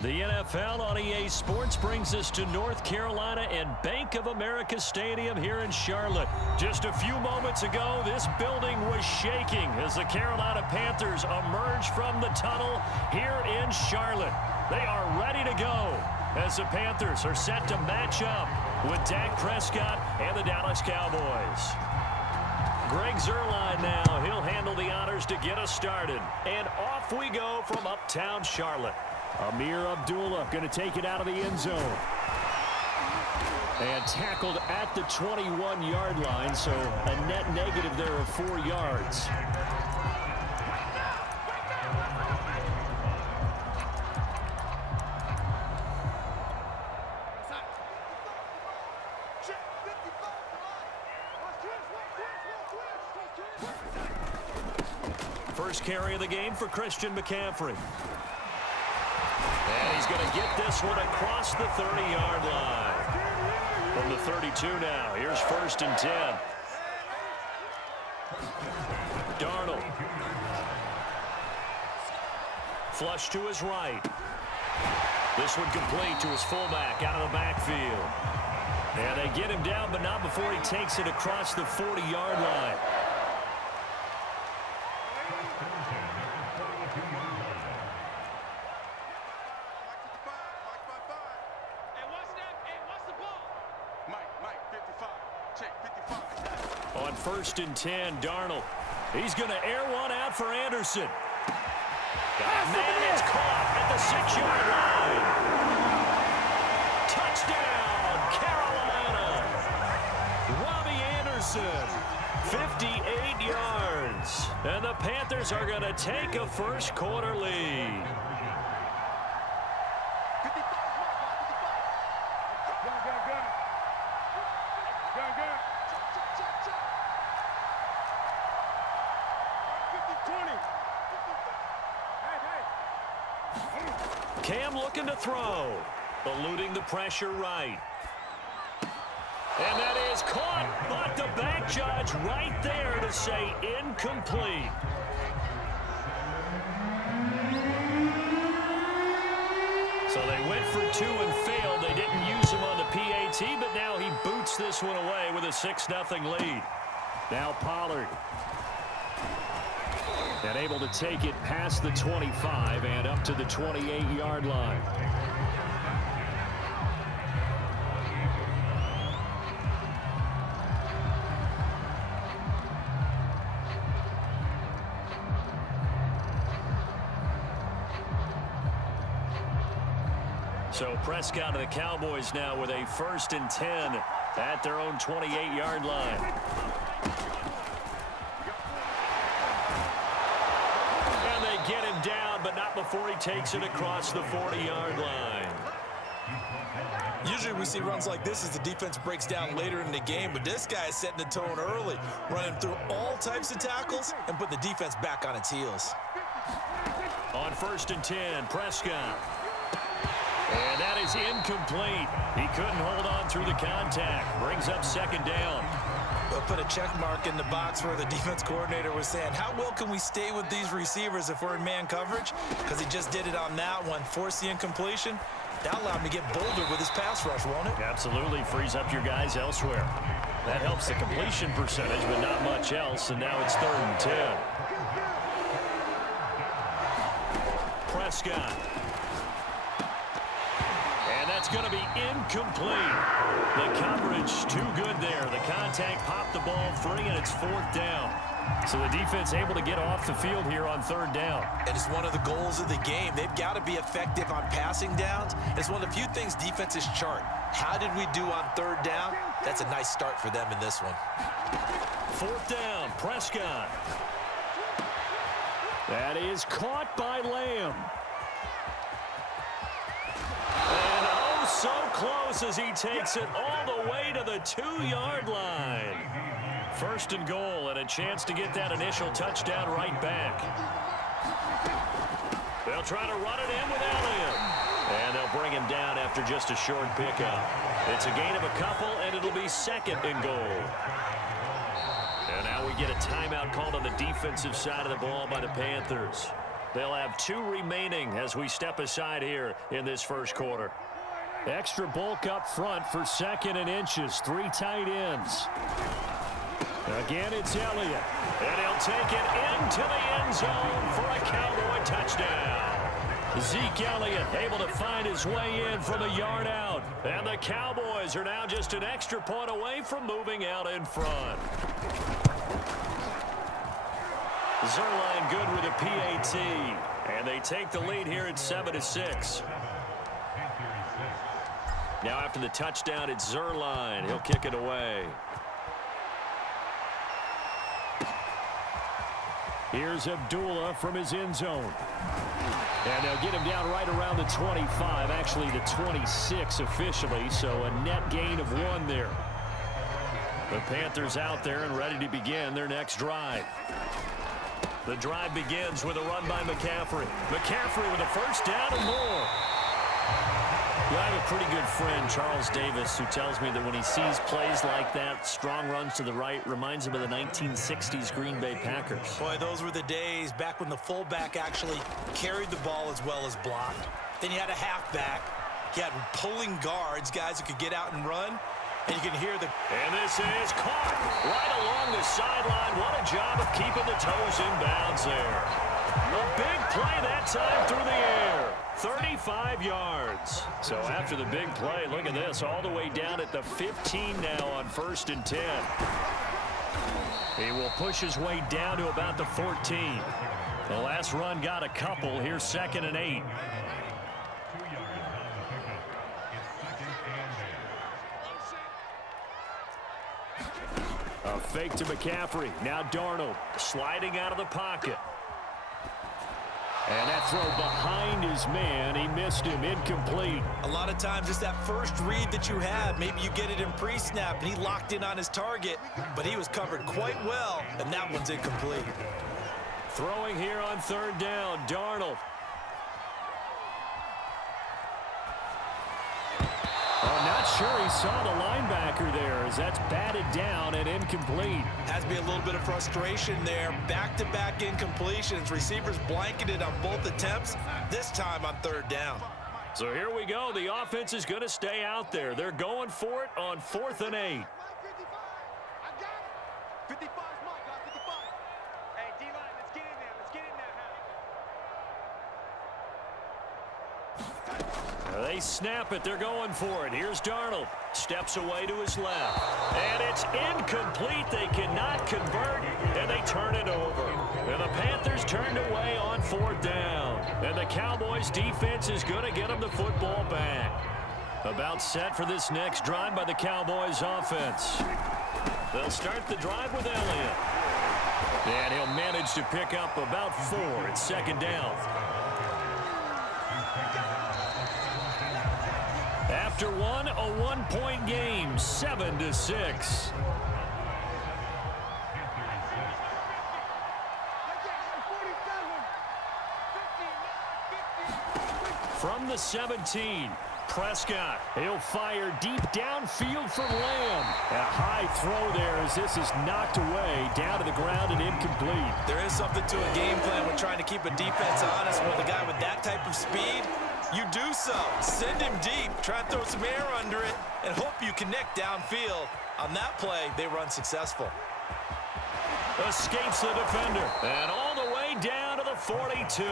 The NFL on EA Sports brings us to North Carolina and Bank of America Stadium here in Charlotte. Just a few moments ago, this building was shaking as the Carolina Panthers emerged from the tunnel here in Charlotte. They are ready to go as the Panthers are set to match up with Dak Prescott and the Dallas Cowboys. Greg Zuerlein now. He'll handle the honors to get us started. And off we go from uptown Charlotte. Amir Abdullah going to take it out of the end zone. And tackled at the 21-yard line, so a net negative there of 4 yards. First carry of the game for Christian McCaffrey. And he's going to get this one across the 30-yard line. From the 32 now. Here's 1st and 10. Darnold. Flush to his right. This one complete to his fullback out of the backfield. And they get him down, but not before he takes it across the 40-yard line. On 1st and 10, Darnold. He's going to air one out for Anderson. Man, it's caught at the 6-yard line. Touchdown, Carolina. Robbie Anderson, 58 yards. And the Panthers are going to take a first-quarter lead. Cam looking to throw. Eluding the pressure right. And that is caught, but the back judge right there to say incomplete. So they went for 2 and failed. They didn't use him on the PAT, but now he boots this one away with a 6-0 lead. Now Pollard. And able to take it past the 25 and up to the 28-yard line. So Prescott and the Cowboys now with a 1st and 10 at their own 28-yard line. Get him down, but not before he takes it across the 40-yard line. Usually we see runs like this as the defense breaks down later in the game, but this guy is setting the tone early, running through all types of tackles and put the defense back on its heels. On 1st and 10, Prescott. And that is incomplete. He couldn't hold on through the contact. Brings up 2nd down. They'll put a check mark in the box where the defense coordinator was saying, how well can we stay with these receivers if we're in man coverage? Because he just did it on that one, forced the incompletion. That'll allow him to get bolder with his pass rush, won't it? Absolutely. Frees up your guys elsewhere. That helps the completion percentage, but not much else. And now it's 3rd and 10. Prescott. And that's going to be incomplete. The coverage too good there. The contact popped the ball free, and it's 4th down. So the defense able to get off the field here on 3rd down. And it's one of the goals of the game. They've got to be effective on passing downs. It's one of the few things defenses chart. How did we do on 3rd down? That's a nice start for them in this one. 4th down, Prescott. That is caught by Lamb. So close as he takes it all the way to the 2-yard line. 1st and goal, and a chance to get that initial touchdown right back. They'll try to run it in without him. And they'll bring him down after just a short pickup. It's a gain of a couple, and it'll be 2nd and goal. And now we get a timeout called on the defensive side of the ball by the Panthers. They'll have 2 remaining as we step aside here in this first quarter. Extra bulk up front for 2nd and inches. 3 tight ends. Again, it's Elliott. And he'll take it into the end zone for a Cowboy touchdown. Zeke Elliott able to find his way in from a yard out. And the Cowboys are now just an extra point away from moving out in front. Zerline good with a PAT. And they take the lead here at 7-6. Now after the touchdown, it's Zerline. He'll kick it away. Here's Abdullah from his end zone. And they'll get him down right around the 25, actually the 26 officially, so a net gain of 1 there. The Panthers out there and ready to begin their next drive. The drive begins with a run by McCaffrey. McCaffrey with a first down and more. I have a pretty good friend, Charles Davis, who tells me that when he sees plays like that, strong runs to the right, reminds him of the 1960s Green Bay Packers. Boy, those were the days back when the fullback actually carried the ball as well as blocked. Then you had a halfback. You had pulling guards, guys who could get out and run. And you can hear the... And this is caught right along the sideline. What a job of keeping the toes in bounds there. A big play that time through the air. 35 yards. So after the big play, look at this, all the way down at the 15 now on 1st and 10. He will push his way down to about the 14. The last run got a couple. Here's 2nd and 8. A fake to McCaffrey. Now Darnold sliding out of the pocket. And that throw behind his man. He missed him. Incomplete. A lot of times it's that first read that you have. Maybe you get it in pre-snap, and he locked in on his target, but he was covered quite well, and that one's incomplete. Throwing here on 3rd down, Darnold. I'm not sure he saw the linebacker there as that's batted down and incomplete. Has to be a little bit of frustration there. Back-to-back incompletions. Receivers blanketed on both attempts, this time on 3rd down. So here we go. The offense is going to stay out there. They're going for it on 4th and 8. They snap it. They're going for it. Here's Darnold. Steps away to his left. And it's incomplete. They cannot convert, and they turn it over. And the Panthers turned away on 4th down. And the Cowboys defense is going to get them the football back. About set for this next drive by the Cowboys offense. They'll start the drive with Elliott. And he'll manage to pick up about 4. It's 2nd down. After one, a 1-point game, 7-6. From the 17, Prescott. He'll fire deep downfield for Lamb. A high throw there as this is knocked away, down to the ground and incomplete. There is something to a game plan when trying to keep a defense honest with a guy with that type of speed. You do so. Send him deep, try to throw some air under it, and hope you connect downfield. On that play, they run successful. Escapes the defender, and all the way down to the 42.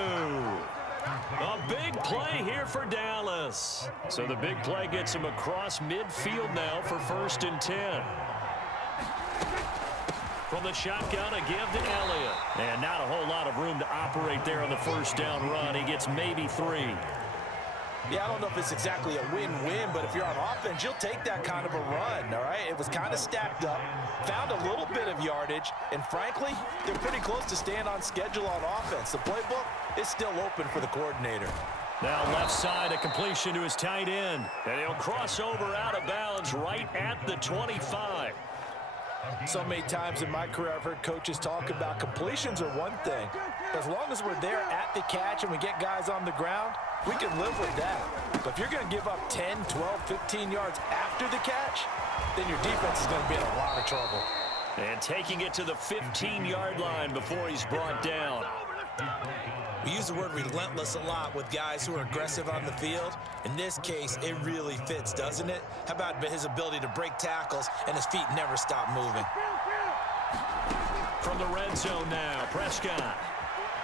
A big play here for Dallas. So the big play gets him across midfield now for 1st and 10. From the shotgun, a give to Elliott. And not a whole lot of room to operate there on the 1st down run. He gets maybe 3. Yeah, I don't know if it's exactly a win-win, but if you're on offense, you'll take that kind of a run, all right? It was kind of stacked up, found a little bit of yardage, and frankly, they're pretty close to staying on schedule on offense. The playbook is still open for the coordinator. Now left side, a completion to his tight end, and he'll cross over out of bounds right at the 25. So many times in my career, I've heard coaches talk about completions are one thing. As long as we're there at the catch and we get guys on the ground, we can live with that. But if you're going to give up 10, 12, 15 yards after the catch, then your defense is going to be in a lot of trouble. And taking it to the 15-yard line before he's brought down. We use the word relentless a lot with guys who are aggressive on the field. In this case, it really fits, doesn't it? How about his ability to break tackles and his feet never stop moving? From the red zone now, Prescott.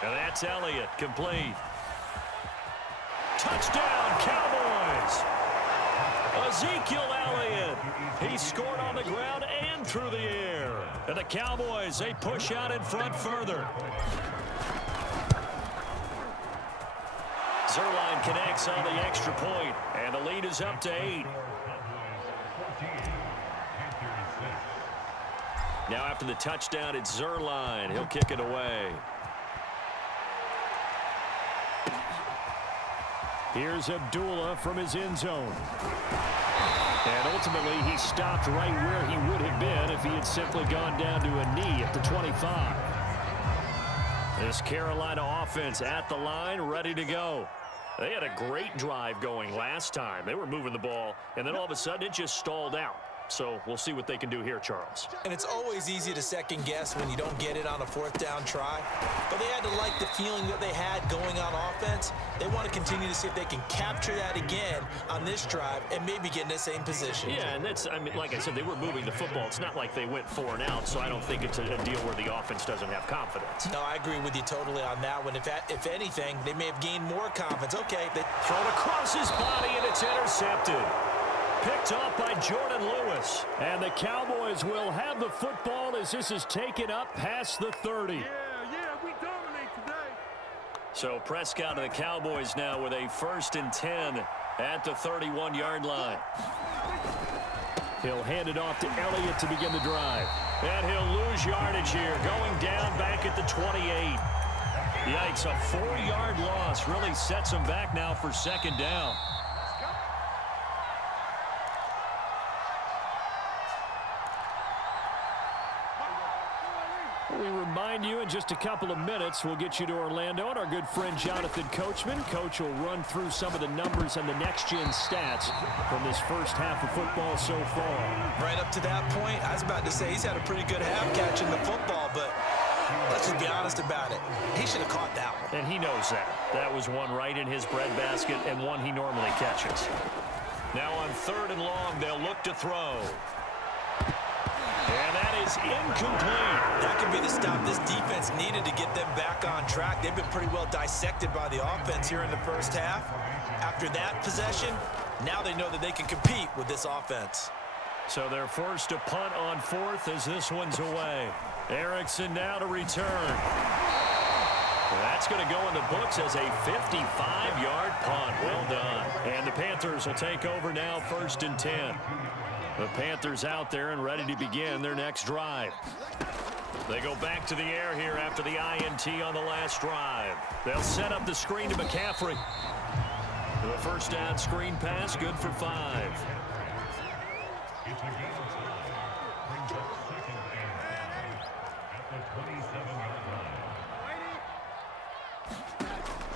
And that's Elliott, complete. Touchdown, Cowboys! Ezekiel Elliott. He scored on the ground and through the air. And the Cowboys, they push out in front further. Zerline connects on the extra point, and the lead is up to 8. Now after the touchdown, it's Zerline. He'll kick it away. Here's Abdullah from his end zone. And ultimately, he stopped right where he would have been if he had simply gone down to a knee at the 25. This Carolina offense at the line, ready to go. They had a great drive going last time. They were moving the ball, and then all of a sudden, it just stalled out. So we'll see what they can do here, Charles. And it's always easy to second guess when you don't get it on a fourth down try. But they had to like the feeling that they had going on offense. They want to continue to see if they can capture that again on this drive and maybe get in the same position. Yeah, and that's, I mean, like I said, they were moving the football. It's not like they went 4 and out, so I don't think it's a deal where the offense doesn't have confidence. No, I agree with you totally on that one. If anything, they may have gained more confidence. Okay, they throw it across his body, and it's intercepted. Picked off by Jordan Lewis. And the Cowboys will have the football as this is taken up past the 30. Yeah, we dominate today. So Prescott and the Cowboys now with a 1st and 10 at the 31-yard line. He'll hand it off to Elliott to begin the drive. And he'll lose yardage here, going down back at the 28. Yikes, a 4-yard loss really sets him back now for 2nd down. We remind you in just a couple of minutes, we'll get you to Orlando and our good friend Jonathan Coachman. Coach will run through some of the numbers and the next-gen stats from this first half of football so far. Right up to that point, I was about to say he's had a pretty good half catching the football, but let's just be honest about it. He should have caught that one. And he knows that. That was one right in his breadbasket and one he normally catches. Now on 3rd and long, they'll look to throw. And that is incomplete. That could be the stop this defense needed to get them back on track. They've been pretty well dissected by the offense here in the first half. After that possession, now they know that they can compete with this offense. So they're forced to punt on 4th as this one's away. Erickson now to return. That's going to go in the books as a 55-yard punt. Well done. And the Panthers will take over now 1st and 10. The Panthers out there and ready to begin their next drive. They go back to the air here after the INT on the last drive. They'll set up the screen to McCaffrey. The 1st down screen pass, good for 5.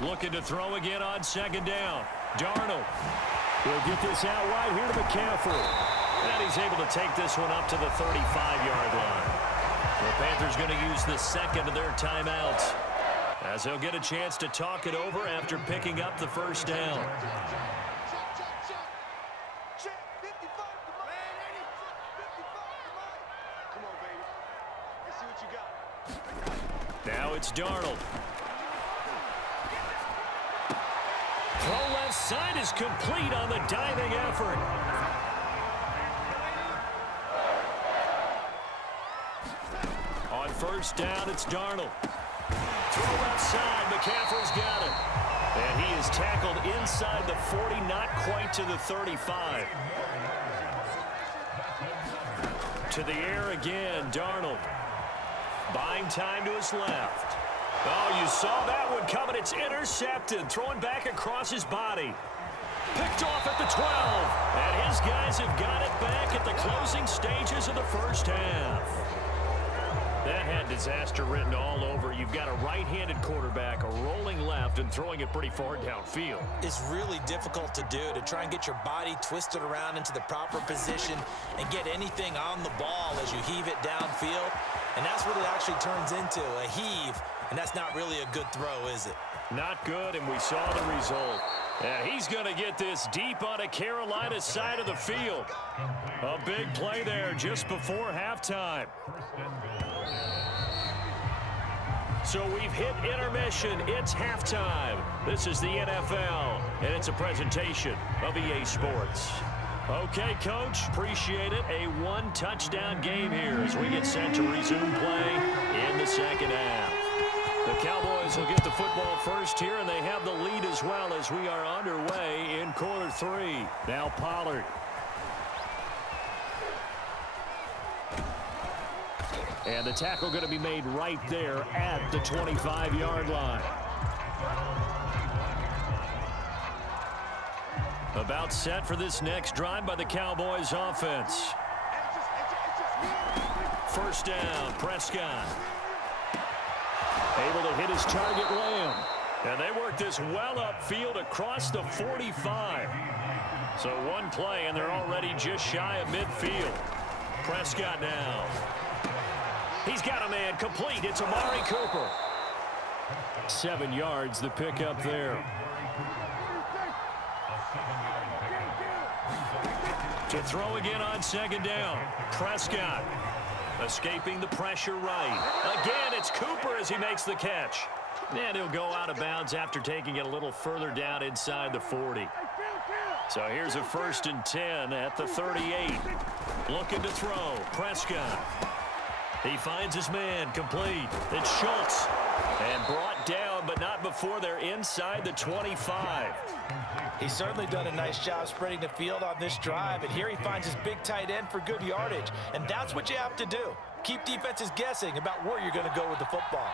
Looking to throw again on 2nd down. Darnold will get this out wide here to McCaffrey. And he's able to take this one up to the 35-yard line. The Panthers going to use the 2nd of their timeouts as they'll get a chance to talk it over after picking up the 1st down. Now it's Darnold. Throw left side is complete on the diving effort. On 1st down, it's Darnold. Throw outside, McCaffrey's got it. And he is tackled inside the 40, not quite to the 35. To the air again, Darnold. Buying time to his left. Oh, you saw that one coming. It's intercepted. Throwing back across his body. Picked off at the 12. And his guys have got it back at the closing stages of the first half. That had disaster written all over. You've got a right-handed quarterback, a rolling left, and throwing it pretty far downfield. It's really difficult to do, to try and get your body twisted around into the proper position and get anything on the ball as you heave it downfield. And that's what it actually turns into, a heave. And that's not really a good throw, is it? Not good, and we saw the result. And he's going to get this deep on a Carolina side of the field. A big play there just before halftime. So we've hit intermission. It's halftime. This is the NFL, and it's a presentation of EA Sports. Okay, Coach, appreciate it. A one-touchdown game here as we get set to resume play in the second half. The Cowboys will get the football first here, and they have the lead as well as we are underway in quarter three. Now Pollard. And the tackle going to be made right there at the 25-yard line. About set for this next drive by the Cowboys offense. First down, Prescott. Able to hit his target, Lamb. And they work this well upfield across the 45. So one play, and they're already just shy of midfield. Prescott now. He's got a man complete. It's Amari Cooper. 7 yards, the pickup there. To throw again on second down. Prescott escaping the pressure right. Again, it's Cooper as he makes the catch. And he'll go out of bounds after taking it a little further down inside the 40. So here's a 1st and 10 at the 38. Looking to throw. Prescott. He finds his man complete. It's Schultz. And brought down, but not before they're inside the 25. He's certainly done a nice job spreading the field on this drive, and here he finds his big tight end for good yardage. And that's what you have to do. Keep defenses guessing about where you're going to go with the football.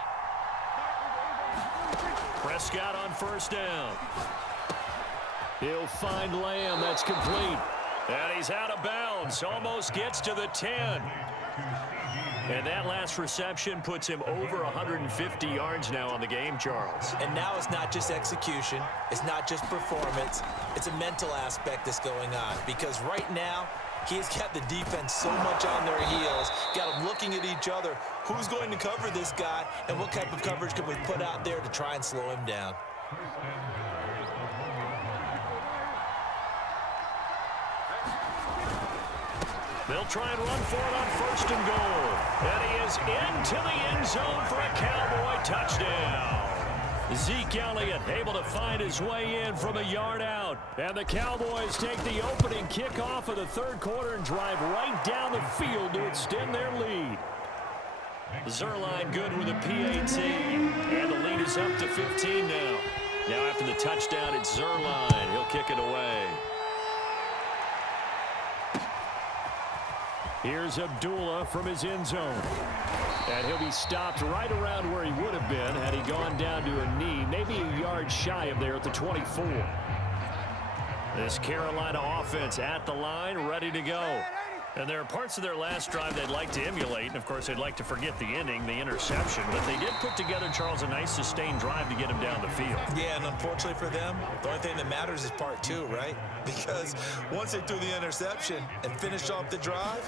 Prescott on first down. He'll find Lamb. That's complete. And he's out of bounds. Almost gets to the 10. And that last reception puts him over 150 yards now on the game, Charles. And now it's not just execution. It's not just performance. It's a mental aspect that's going on. Because right now, he's got the defense so much on their heels, got them looking at each other. Who's going to cover this guy, and what type of coverage can we put out there to try and slow him down? They'll try and run for it on 1st and goal. And he is into the end zone for a Cowboy touchdown. Zeke Elliott able to find his way in from a yard out. And the Cowboys take the opening kickoff of the third quarter and drive right down the field to extend their lead. Zerline good with a PAT. And the lead is up to 15 now. Now after the touchdown, it's Zerline. He'll kick it away. Here's Abdullah from his end zone. And he'll be stopped right around where he would have been had he gone down to a knee, maybe a yard shy of there at the 24. This Carolina offense at the line, ready to go. And there are parts of their last drive they'd like to emulate. And, of course, they'd like to forget the ending, the interception. But they did put together, Charles, a nice sustained drive to get him down the field. Yeah, and unfortunately for them, the only thing that matters is part two, right? Because once they threw the interception and finished off the drive,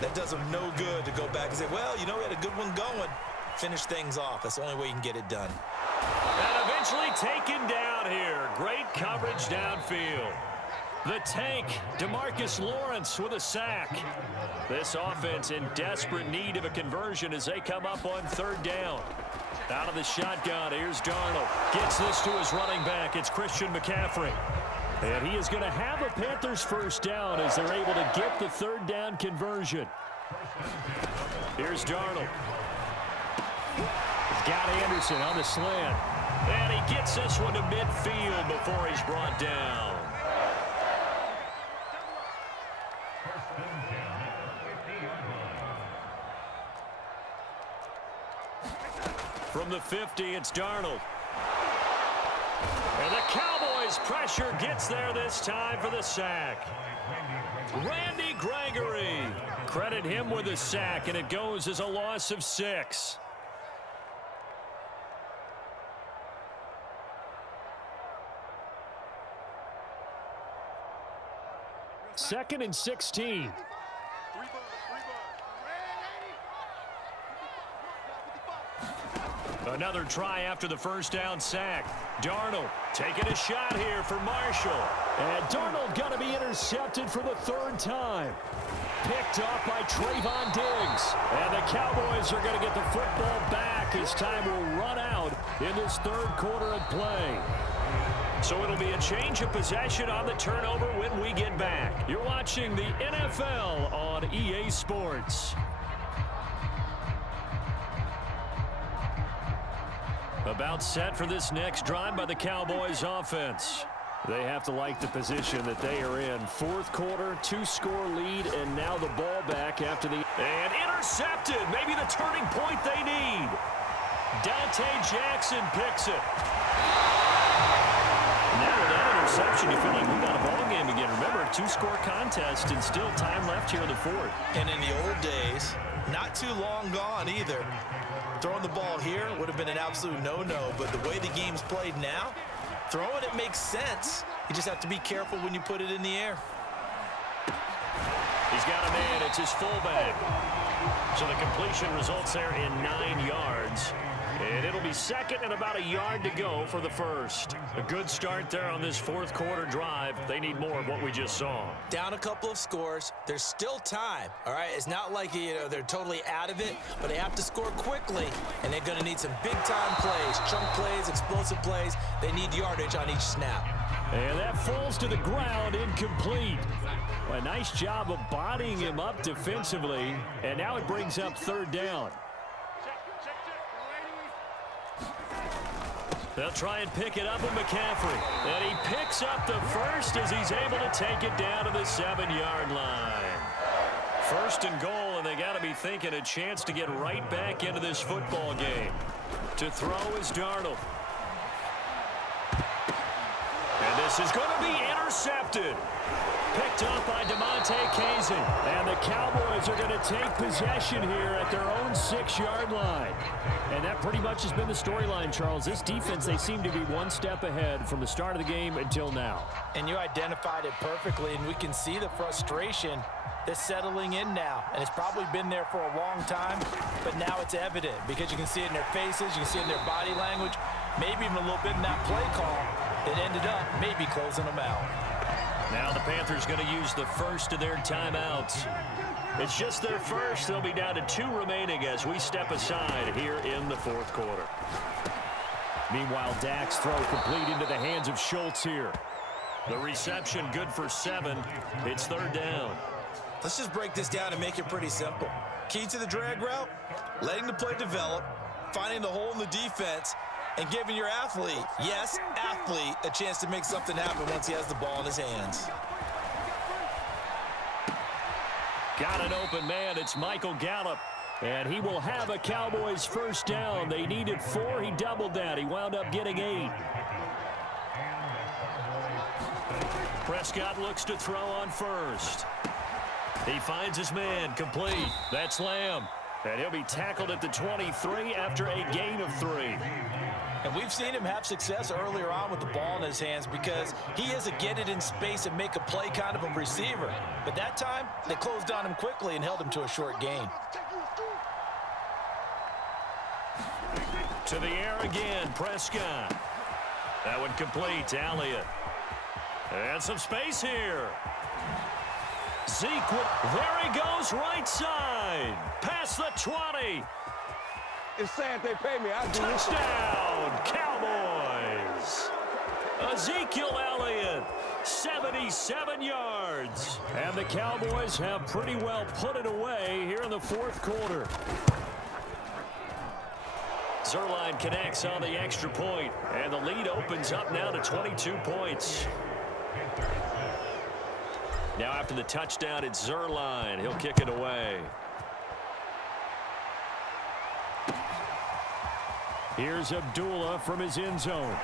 that does them no good to go back and say, well, you know, we had a good one going. Finish things off. That's the only way you can get it done. And eventually taken down here. Great coverage downfield. The tank, DeMarcus Lawrence with a sack. This offense in desperate need of a conversion as they come up on 3rd down. Out of the shotgun, here's Darnold. Gets this to his running back. It's Christian McCaffrey. And he is going to have a Panthers first down as they're able to get the 3rd down conversion. Here's Darnold. He's got Anderson on the slant. And he gets this one to midfield before he's brought down. From the 50, it's Darnold. And the Cowboys' pressure gets there this time for the sack. Randy Gregory. Credit him with a sack, and it goes as a loss of 6. Second and 16. Another try after the first down sack. Darnold taking a shot here for Marshall. And Darnold going to be intercepted for the third time. Picked off by Trayvon Diggs. And the Cowboys are going to get the football back as time will run out in this third quarter of play. So it'll be a change of possession on the turnover when we get back. You're watching the NFL on EA Sports. About set for this next drive by the Cowboys offense. They have to like the position that they are in. Fourth quarter, 2-score lead, and now the ball back after the... And intercepted! Maybe the turning point they need. Dante Jackson picks it. Now with that interception, you feel like we got a ball game again. Remember, a 2-score contest and still time left here in the fourth. And in the old days, not too long gone either. Throwing the ball here would have been an absolute no-no, but the way the game's played now, throwing it makes sense. You just have to be careful when you put it in the air. He's got a man. It's his fullback. So the completion results there in 9 yards. And it'll be second and about a yard to go for the first. A good start there on this fourth quarter drive. They need more of what we just saw. Down a couple of scores. There's still time, all right? It's not like, they're totally out of it, but they have to score quickly, and they're going to need some big-time plays, chunk plays, explosive plays. They need yardage on each snap. And that falls to the ground, incomplete. A nice job of bodying him up defensively, and now it brings up third down. They'll try and pick it up with McCaffrey. And he picks up the first as he's able to take it down to the 7-yard line. First and goal, and they got to be thinking a chance to get right back into this football game. To throw is Darnold. And this is going to be intercepted. Picked up by DeMonte Casey. And the Cowboys are going to take possession here at their own 6-yard line. And that pretty much has been the storyline, Charles. This defense, they seem to be one step ahead from the start of the game until now. And you identified it perfectly, and we can see the frustration that's settling in now. And it's probably been there for a long time, but now it's evident because you can see it in their faces, you can see it in their body language, maybe even a little bit in that play call that ended up maybe closing them out. Now the Panthers going to use the first of their timeouts. It's just their first. They'll be down to 2 remaining as we step aside here in the fourth quarter. Meanwhile, Dak's throw complete into the hands of Schultz here. The reception good for 7. It's third down. Let's just break this down and make it pretty simple. Key to the drag route, letting the play develop, finding the hole in the defense, and giving your athlete, yes, athlete, a chance to make something happen once he has the ball in his hands. Got an open man. It's Michael Gallup. And he will have a Cowboys first down. They needed 4. He doubled that. He wound up getting 8. Prescott looks to throw on first. He finds his man complete. That's Lamb. And he'll be tackled at the 23 after a gain of 3. And we've seen him have success earlier on with the ball in his hands because he is a get it in space and make a play kind of a receiver. But that time, they closed on him quickly and held him to a short gain. To the air again, Prescott. That one complete to Elliott. And some space here. Zeke, there he goes, right side. Past the 20. It's sad they pay me. I do Touchdown, Cowboys. Ezekiel Elliott, 77 yards. And the Cowboys have pretty well put it away here in the fourth quarter. Zerline connects on the extra point, and the lead opens up now to 22 points. Now after the touchdown, it's Zerline. He'll kick it away. Here's Abdullah from his end zone.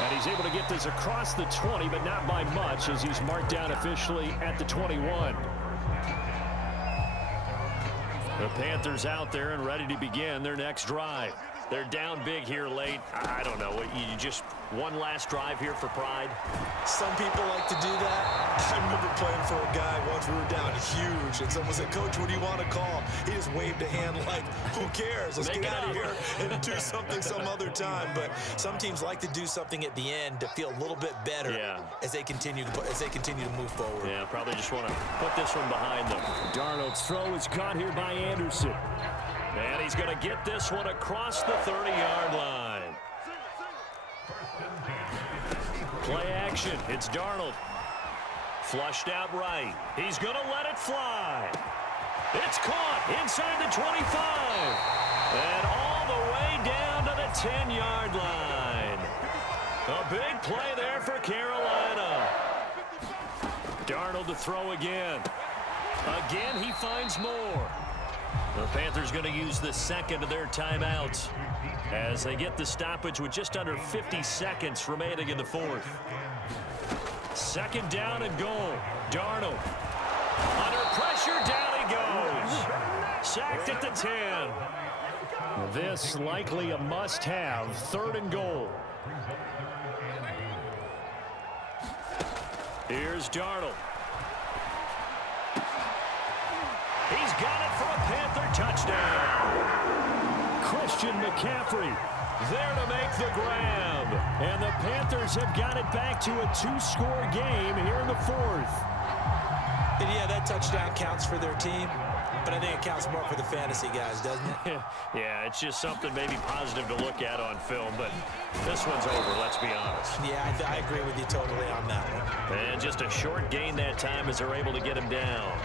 And he's able to get this across the 20, but not by much as he's marked down officially at the 21. The Panthers out there and ready to begin their next drive. They're down big here late. I don't know. You just one last drive here for pride? Some people like to do that. I remember playing for a guy once. We were down huge, and someone said, "Coach, what do you want to call?" He just waved a hand like, "Who cares? Let's get out of here and do something some other time." But some teams like to do something at the end to feel a little bit better as they continue to move forward. Yeah, probably just want to put this one behind them. Darnold's throw is caught here by Anderson. And he's going to get this one across the 30-yard line. Play action. It's Darnold. Flushed out right. He's going to let it fly. It's caught inside the 25. And all the way down to the 10-yard line. A big play there for Carolina. Darnold to throw again. Again, he finds more. The Panthers going to use the second of their timeouts as they get the stoppage with just under 50 seconds remaining in the fourth. Second down and goal. Darnold. Under pressure, down he goes. Sacked at the 10. This likely a must-have. Third and goal. Here's Darnold. He's got it for a Panther touchdown. Christian McCaffrey there to make the grab. And the Panthers have got it back to a 2-score game here in the fourth. And yeah, that touchdown counts for their team, but I think it counts more for the fantasy guys, doesn't it? Yeah, it's just something maybe positive to look at on film, but this one's over, let's be honest. Yeah, I agree with you totally on that one. And just a short gain that time as they're able to get him down.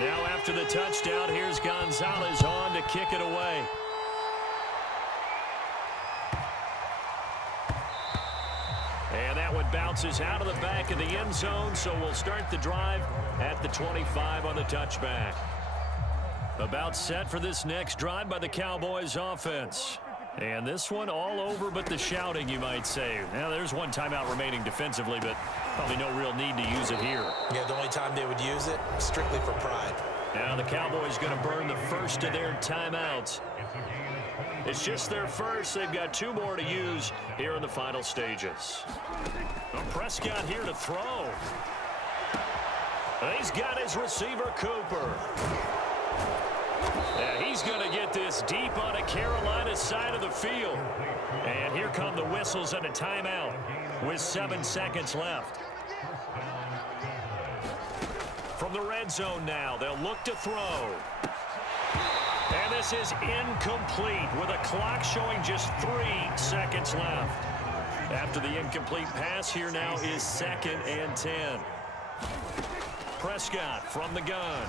Now after the touchdown, here's Gonzalez on to kick it away. And that one bounces out of the back of the end zone, so we'll start the drive at the 25 on the touchback. About set for this next drive by the Cowboys offense. And this one all over but the shouting, you might say. Now, there's one timeout remaining defensively, but probably no real need to use it here. Yeah, the only time they would use it, strictly for pride. Now the Cowboys going to burn the first of their timeouts. It's just their first. They've got 2 more to use here in the final stages. Well, Prescott here to throw. He's got his receiver, Cooper. Yeah, he's going to get this deep on a Carolina side of the field. And here come the whistles and a timeout with 7 seconds left. From the red zone now, they'll look to throw. And this is incomplete with a clock showing just 3 seconds left. After the incomplete pass, here now is 2nd and 10. Prescott from the gun.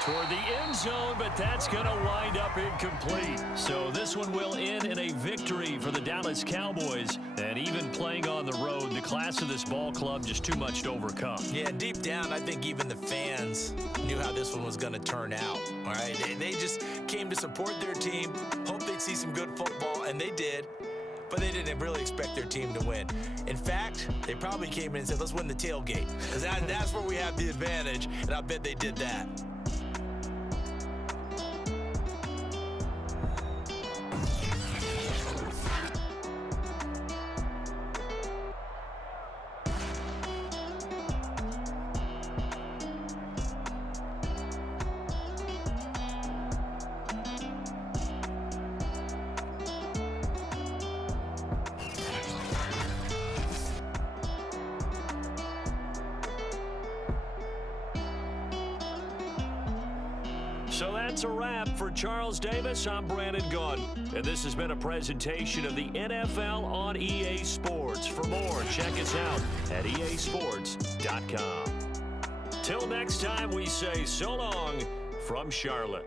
Toward the end zone, but that's going to wind up incomplete. So this one will end in a victory for the Dallas Cowboys. And even playing on the road, the class of this ball club just too much to overcome. Yeah, deep down, I think even the fans knew how this one was going to turn out. All right, they just came to support their team, hoped they'd see some good football, and they did. But they didn't really expect their team to win. In fact, they probably came in and said, let's win the tailgate. Because that's where we have the advantage, and I bet they did that. So that's a wrap for Charles Davis. I'm Brandon Gunn, and this has been a presentation of the NFL on EA Sports. For more, check us out at easports.com. Till next time, we say so long from Charlotte.